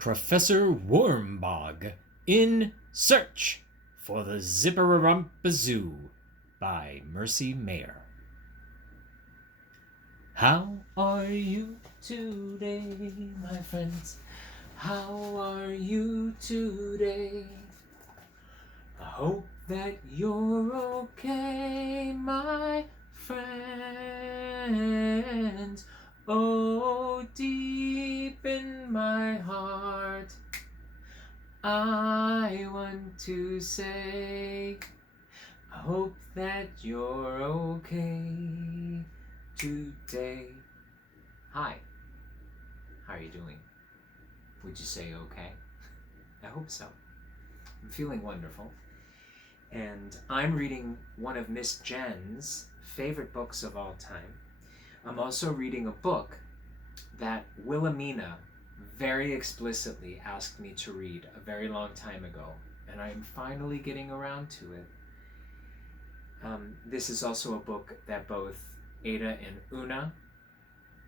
Professor Wormbog in Search for the Zipperump-a-Zoo by Mercer Mayer. How are you today, my friends? How are you today? I hope that you're okay, my friends. Oh, deep in my heart, I want to say, I hope that you're okay today. Hi, how are you doing? Would you say okay? I hope so. I'm feeling wonderful. And I'm reading one of Miss Jen's favorite books of all time. I'm also reading a book that Willa very explicitly asked me to read a very long time ago, and I'm finally getting around to it. This is also a book that both Ada and Una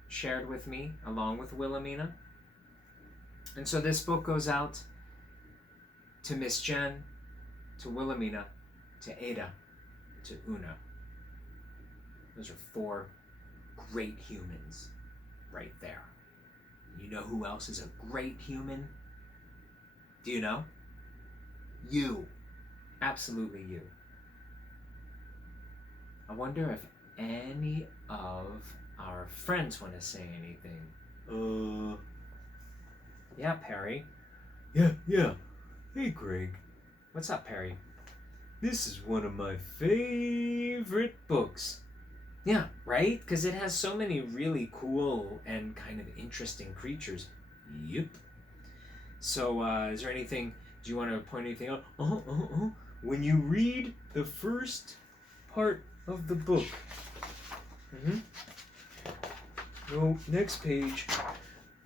shared with me, along with Wilhelmina. And so this book goes out to Miss Jen, to Wilhelmina, to Ada, to Una. Those are four great humans right there. You know who else is a great human? Do you know? You. Absolutely you. I wonder if any of our friends want to say anything. Yeah, Perry. Yeah. Hey, Greg. What's up, Perry? This is one of my favorite books. Yeah, right? Because it has so many really cool and kind of interesting creatures. Yep. So, is there anything, do you want to point anything out? When you read the first part of the book. No, next page.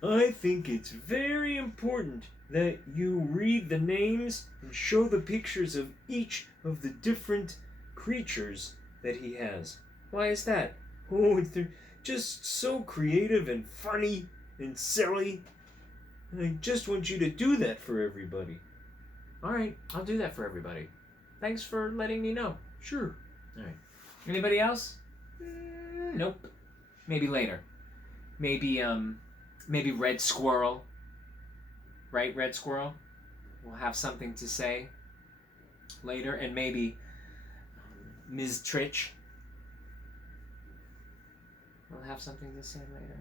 I think it's very important that you read the names and show the pictures of each of the different creatures that he has. Why is that? Oh, they're just so creative and funny and silly. And I just want you to do that for everybody. All right, I'll do that for everybody. Thanks for letting me know. Sure. All right. Anybody else? Nope. Maybe later. Maybe Red Squirrel. Right, Red Squirrel? We'll have something to say later. And maybe Ms. Trich. We'll have something to say later.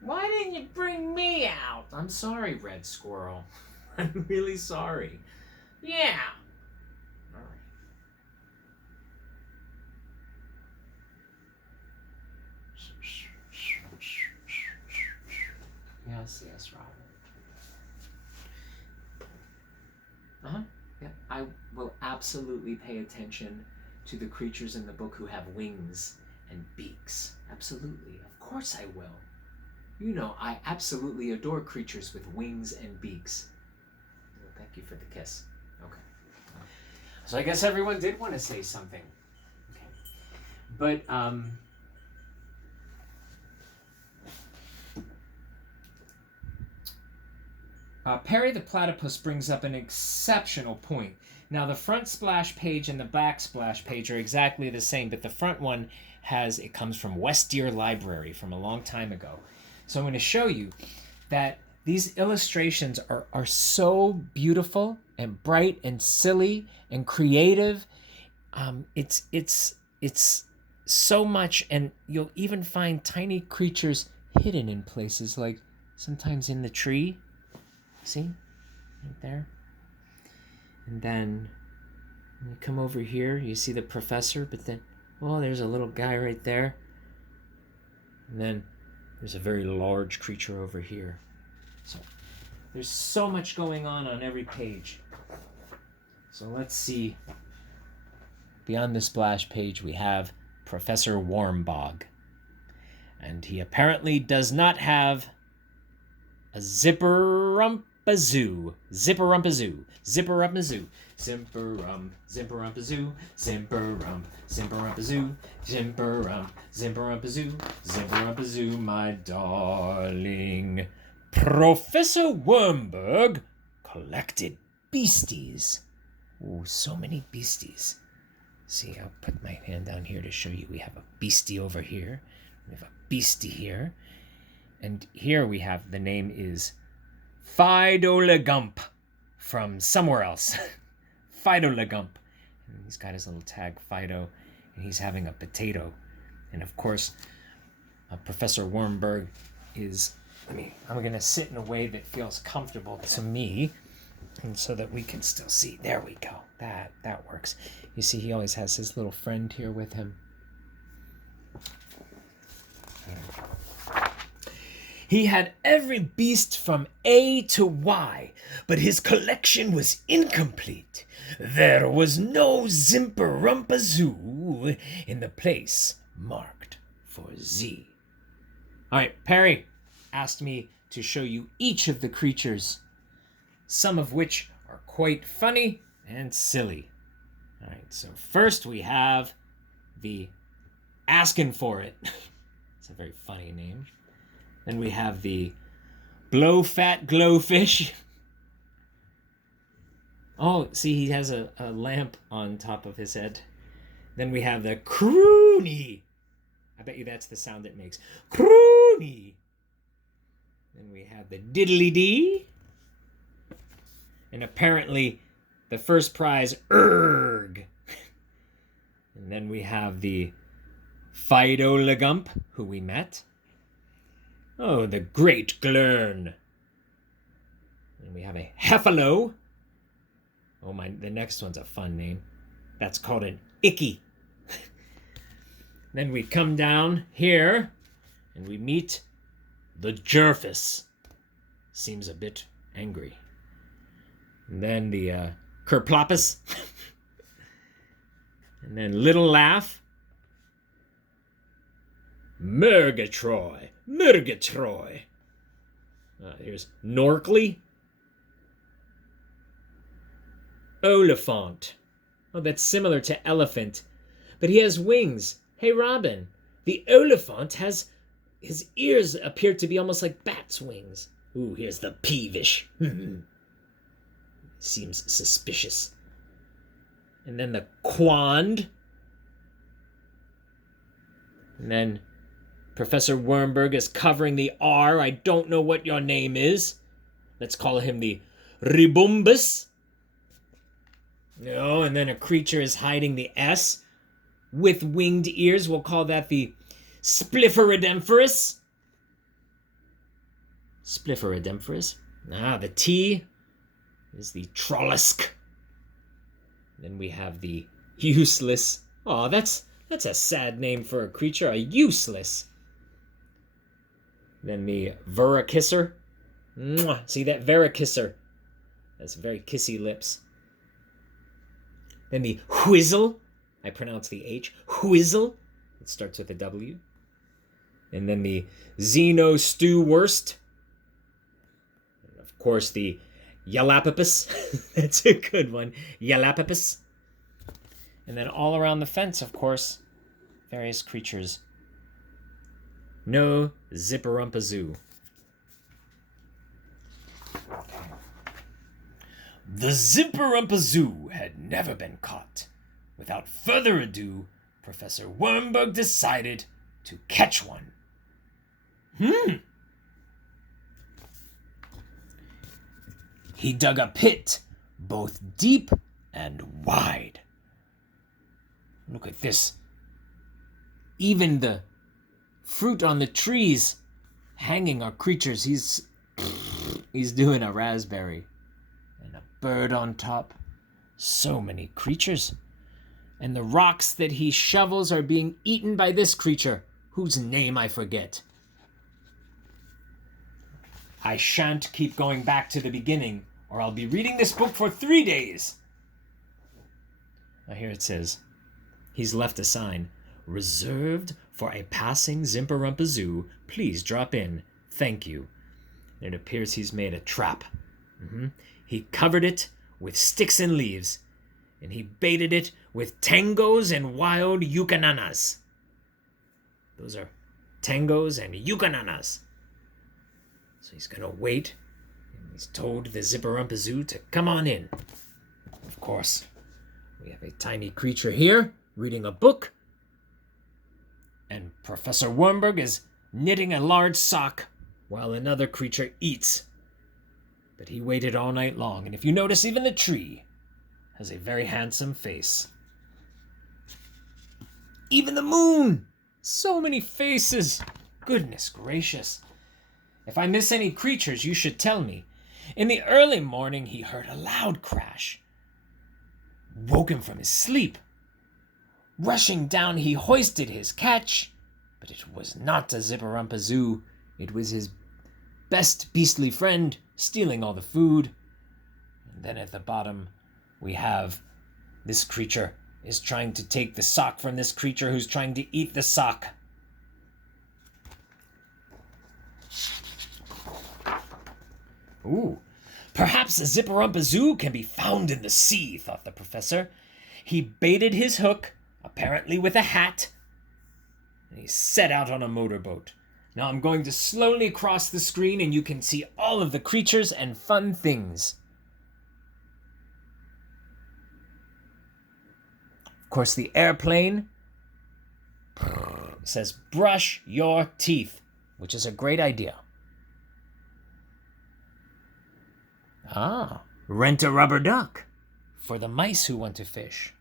Why didn't you bring me out? I'm sorry, Red Squirrel. I'm really sorry. Yeah. All right. Yes, Robert. Yeah, I will absolutely pay attention to the creatures in the book who have wings and beaks. Absolutely. Of course I will. You know, I absolutely adore creatures with wings and beaks. Well, thank you for the kiss. Okay. So I guess everyone did want to say something. Okay. But, Perry the Platypus brings up an exceptional point. Now, the front splash page and the back splash page are exactly the same, but the front one it comes from West Deer Library from a long time ago. So I'm going to show you that these illustrations are so beautiful and bright and silly and creative. It's so much, and you'll even find tiny creatures hidden in places, like sometimes in the tree. See? Right there. And then when you come over here, you see the professor, but then, there's a little guy right there. And then there's a very large creature over here. So there's so much going on every page. So let's see. Beyond the splash page, we have Professor Wormbog. And he apparently does not have a Zipperump-a-Zoo. Zipperump-a-Zoo. Zipperump-a-Zoo. Zipperump-a-Zoo. Zipperump-a-Zoo. Zipperump-a-Zoo. Zipperump-a-Zoo, my darling. Professor Wormbog collected beasties. Oh, so many beasties. See, I'll put my hand down here to show you. We have a beastie over here. We have a beastie here. And here we have, the name is Fido-le-Gump from somewhere else. Fido-le-Gump. And he's got his little tag, Fido, and he's having a potato. And of course, Professor Wormberg is, I'm going to sit in a way that feels comfortable to me, and so that we can still see. There we go. That works. You see, he always has his little friend here with him. He had every beast from A to Y, but his collection was incomplete. There was no Zipperump-a-Zoo in the place marked for Z. All right, Perry asked me to show you each of the creatures, some of which are quite funny and silly. All right, so first we have the Askin' For It. It's a very funny name. Then we have the Blow-Fat Glowfish. Oh, see, he has a lamp on top of his head. Then we have the Croony. I bet you that's the sound it makes. Croony. Then we have the Diddly-Dee. And apparently the first prize, Erg. And then we have the Fido-le-Gump, who we met. Oh, the Great Glurn. And we have a Heffalo. Oh, the next one's a fun name. That's called an Icky. Then we come down here, and we meet the Jerfus. Seems a bit angry. And then the Kerploppus. And then Little Laugh. Murgatroyd. Here's Norkley. Oliphant. Oh, that's similar to elephant, but he has wings. Hey, Robin, the Oliphant his ears appear to be almost like bat's wings. Ooh, here's the Peevish. Seems suspicious. And then the Quand. And then Professor Wormberg is covering the R. I don't know what your name is. Let's call him the Ribumbus. No, and then a creature is hiding the S with winged ears. We'll call that the Splifferidemphorus. Splifferidemphorus. The T is the Trollusk. Then we have the Useless. Oh, that's a sad name for a creature, a Useless. Then the Verikisser. See that Verikisser? That's very kissy lips. Then the Whizzle. I pronounce the H. Whizzle. It starts with a W. And then the Xenostewurst. And of course, the Yalapapus. That's a good one. Yalapapus. And then all around the fence, of course, various creatures. No Zipperump-a-Zoo. The Zipperump-a-Zoo had never been caught. Without further ado, Professor Wormbog decided to catch one. He dug a pit, both deep and wide. Look at this. Even the fruit on the trees hanging are creatures. He's doing a raspberry. And a bird on top. So many creatures. And the rocks that he shovels are being eaten by this creature, whose name I forget. I shan't keep going back to the beginning, or I'll be reading this book for 3 days. Now here it says, he's left a sign, reserved for a passing Zipperump-a-Zoo. Please drop in. Thank you. And it appears he's made a trap. He covered it with sticks and leaves, and he baited it with tangos and wild yucananas. Those are tangos and yucananas. So he's going to wait. And he's told the Zipperump-a-Zoo to come on in. Of course, we have a tiny creature here reading a book. And Professor Wormbog is knitting a large sock while another creature eats. But he waited all night long, and if you notice, even the tree has a very handsome face. Even the moon! So many faces! Goodness gracious. If I miss any creatures, you should tell me. In the early morning, he heard a loud crash. Woke him from his sleep. Rushing down, he hoisted his catch, but it was not a Zipperump-a-Zoo. It was his best beastly friend, stealing all the food. And then at the bottom, we have this creature is trying to take the sock from this creature who's trying to eat the sock. Ooh, perhaps a Zipperump-a-Zoo can be found in the sea, thought the professor. He baited his hook, apparently with a hat, and he set out on a motorboat. Now I'm going to slowly cross the screen and you can see all of the creatures and fun things. Of course, the airplane says, brush your teeth, which is a great idea. Ah, rent a rubber duck for the mice who want to fish.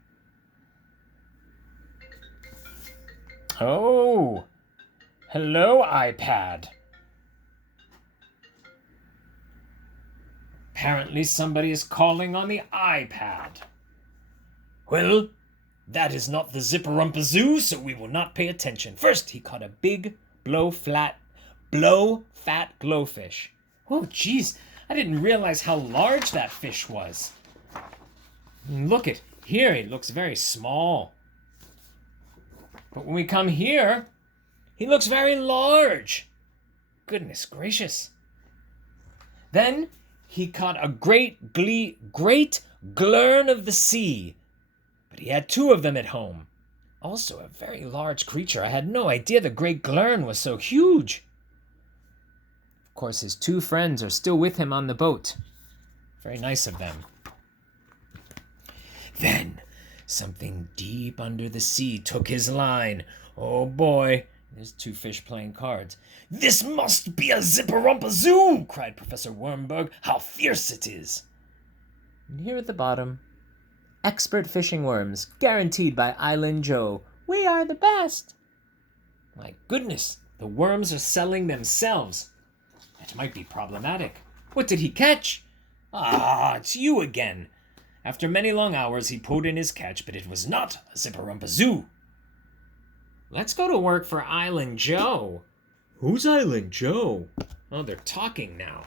Oh, hello, iPad. Apparently somebody is calling on the iPad. Well, that is not the Zipperump-a-Zoo, so we will not pay attention. First, he caught a big, fat glowfish. Oh, geez, I didn't realize how large that fish was. Look at here, he looks very small. But when we come here, he looks very large. Goodness gracious. Then he caught a great glurn of the sea. But he had two of them at home. Also a very large creature. I had no idea the great glurn was so huge. Of course, his two friends are still with him on the boat. Very nice of them. Then something deep under the sea took his line. Oh boy, there's two fish playing cards. This must be a Zipperump-a-Zoo, cried Professor Wormbog. How fierce it is. And here at the bottom, expert fishing worms, guaranteed by Island Joe. We are the best. My goodness, the worms are selling themselves. That might be problematic. What did he catch? Ah, it's you again. After many long hours, he pulled in his catch, but it was not a Zipperump-a-Zoo. Let's go to work for Island Joe. Who's Island Joe? Oh, they're talking now.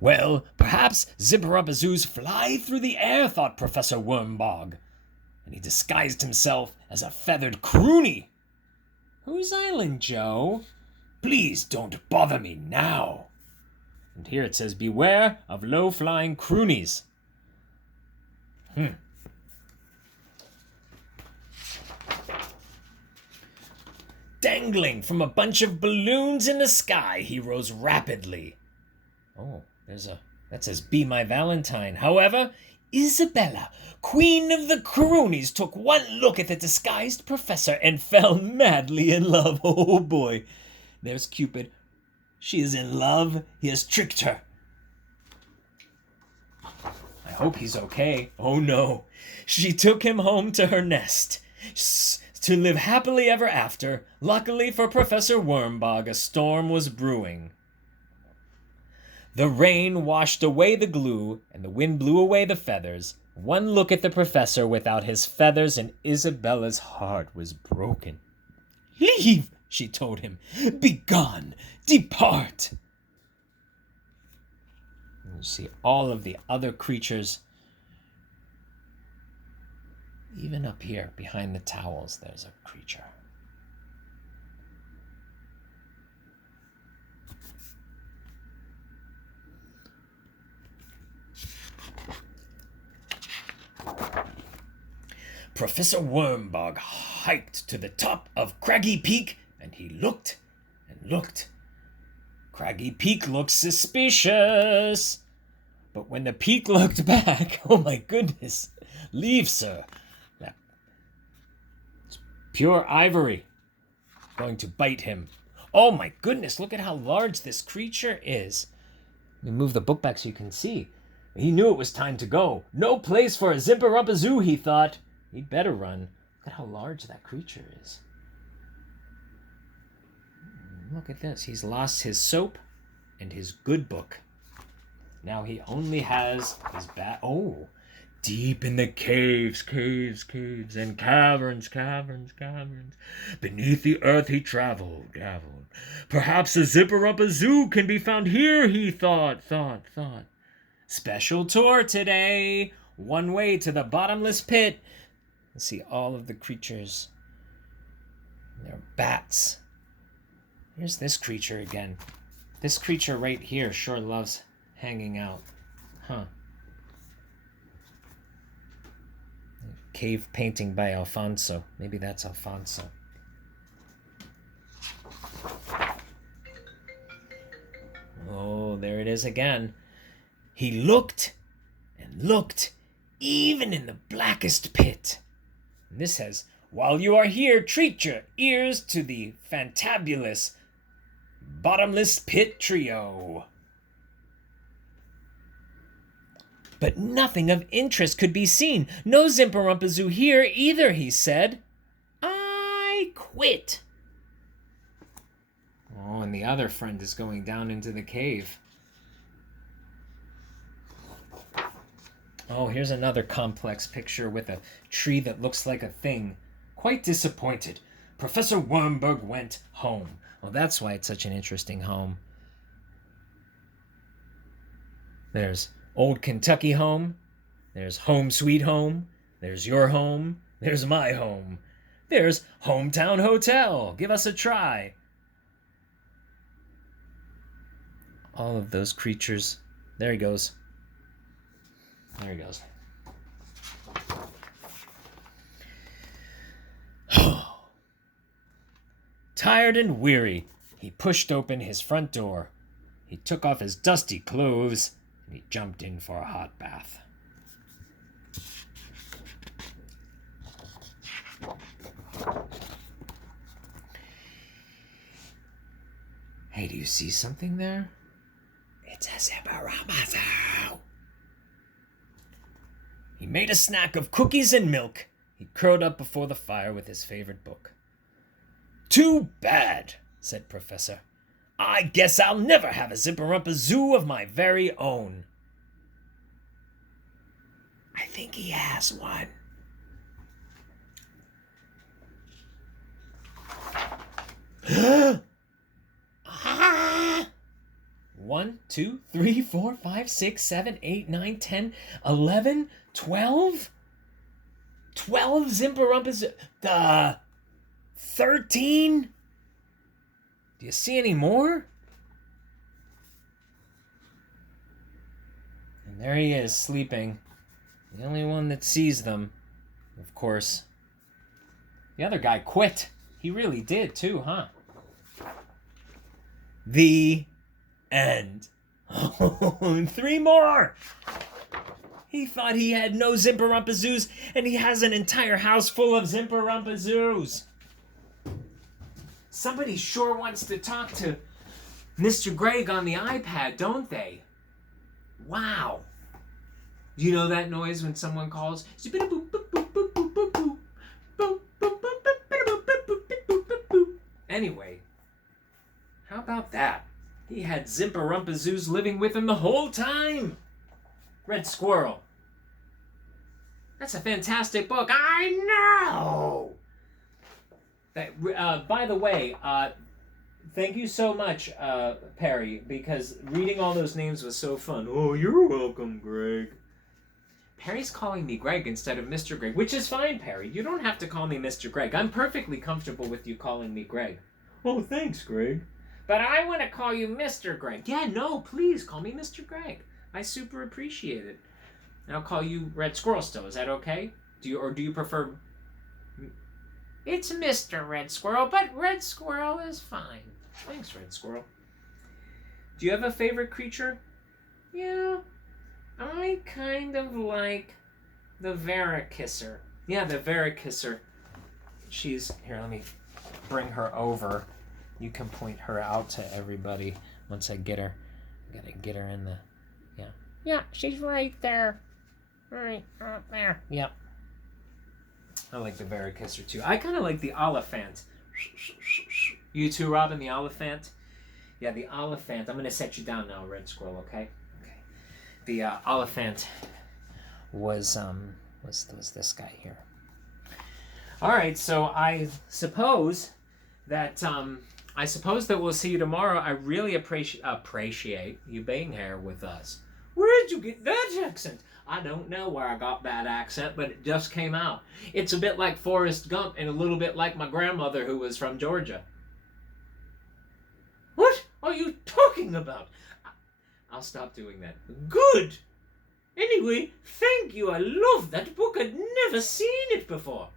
Well, perhaps Zipperump-a-Zoos fly through the air, thought Professor Wormbog. And he disguised himself as a feathered croony. Who's Island Joe? Please don't bother me now. And here it says, beware of low-flying croonies. Dangling from a bunch of balloons in the sky, he rose rapidly. Oh, that says, be my Valentine. However, Isabella, queen of the croonies, took one look at the disguised professor and fell madly in love. Oh boy, there's Cupid. She is in love. He has tricked her. I hope he's okay. Oh no. She took him home to her nest to live happily ever after. Luckily for Professor Wormbog, a storm was brewing. The rain washed away the glue, and the wind blew away the feathers. One look at the professor without his feathers, and Isabella's heart was broken. Leave, she told him. Begone, depart. And you see all of the other creatures. Even up here, behind the towels, there's a creature. Professor Wormbog hiked to the top of Craggy Peak, and he looked looked. Craggy Peak looked suspicious. But when the Peak looked back, oh my goodness, leave, sir. It's pure ivory. Going to bite him. Oh my goodness, look at how large this creature is. Let me move the book back so you can see. He knew it was time to go. No place for a Zipperump-a-Zoo, he thought. He'd better run. Look at how large that creature is. Look at this. He's lost his soap and his good book. Now he only has his bat. Oh, deep in the caves, and caverns. Beneath the earth he traveled. Perhaps a Zipperump-a-Zoo can be found here, he thought. Special tour today. One way to the bottomless pit. Let's see all of the creatures. They're bats. Here's this creature again. This creature right here sure loves hanging out. Huh. Cave painting by Alfonso. Maybe that's Alfonso. Oh, there it is again. He looked and looked, even in the blackest pit. And this says, while you are here, treat your ears to the fantabulous bottomless pit trio. But nothing of interest could be seen. No Zipperump-a-Zoo here either, he said. I quit. Oh, and the other friend is going down into the cave. Oh, here's another complex picture with a tree that looks like a thing. Quite disappointed. Professor Wormbog went home. Well, that's why it's such an interesting home. There's Old Kentucky home. There's Home Sweet Home. There's your home. There's my home. There's Hometown Hotel. Give us a try. All of those creatures. There he goes. There he goes. Tired and weary, he pushed open his front door. He took off his dusty clothes and he jumped in for a hot bath. Hey, do you see something there? It's a Zipperump-a-Zoo. He made a snack of cookies and milk. He curled up before the fire with his favorite book. Too bad, said Professor. I guess I'll never have a Zipperump-a-Zoo of my very own. I think he has one. Ah! 1, 2, 3, 4, 5, 6, 7, 8, 9, 10, 11, 12? 12 Zipperump-a-Zoo. 13? Do you see any more? And there he is, sleeping. The only one that sees them, of course. The other guy quit. He really did, too, huh? The end. And 3 more! He thought he had no Zipperump-a-Zoos, and he has an entire house full of Zipperump-a-Zoos. Somebody sure wants to talk to Mr. Greg on the iPad, don't they? Wow. Do you know that noise when someone calls? Anyway, how about that? He had Zipperump-a-Zoos living with him the whole time. Red Squirrel. That's a fantastic book. I know! By the way, thank you so much, Perry, because reading all those names was so fun. Oh, you're welcome, Greg. Perry's calling me Greg instead of Mr. Greg, which is fine, Perry. You don't have to call me Mr. Greg. I'm perfectly comfortable with you calling me Greg. Oh, thanks, Greg. But I want to call you Mr. Greg. Yeah, no, please, call me Mr. Greg. I super appreciate it. And I'll call you Red Squirrel still. Is that okay? Do you prefer... It's Mr. Red Squirrel, but Red Squirrel is fine. Thanks, Red Squirrel. Do you have a favorite creature? Yeah, I kind of like the Verakisser. Yeah, the Verakisser. She's here. Let me bring her over. You can point her out to everybody once I get her. I gotta get her in the. Yeah. Yeah, she's right there. Right up there. Yep. I like the Verakisser too. I kind of like the Oliphant. You too, Robin, the Oliphant? Yeah, the Oliphant. I'm going to set you down now, Red Squirrel, okay? Okay. The Oliphant was this guy here. All right, so I suppose that we'll see you tomorrow. I really appreciate you being here with us. Where did you get that accent? I don't know where I got that accent, but it just came out. It's a bit like Forrest Gump and a little bit like my grandmother who was from Georgia. What are you talking about? I'll stop doing that. Good! Anyway, thank you. I love that book. I'd never seen it before.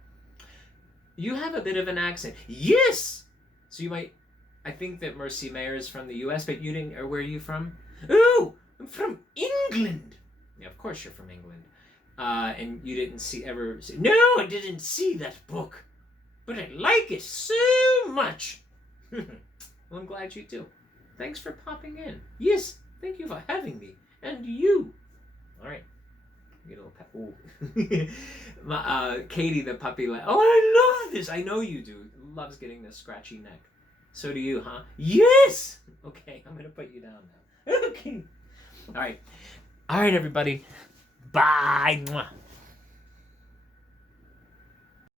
You have a bit of an accent. Yes! So you might... I think that Mercer Mayer is from the U.S., but you didn't... Or where are you from? Oh! I'm from England! Yeah, of course you're from England. And you didn't ever see... No, I didn't see that book. But I like it so much. Well, I'm glad you do. Thanks for popping in. Yes, thank you for having me. And you. All right. Get a little pet. Katie the puppy. Oh, I love this. I know you do. Loves getting this scratchy neck. So do you, huh? Yes! Okay, I'm going to put you down now. Okay. All right. All right, everybody. Bye. Mwah.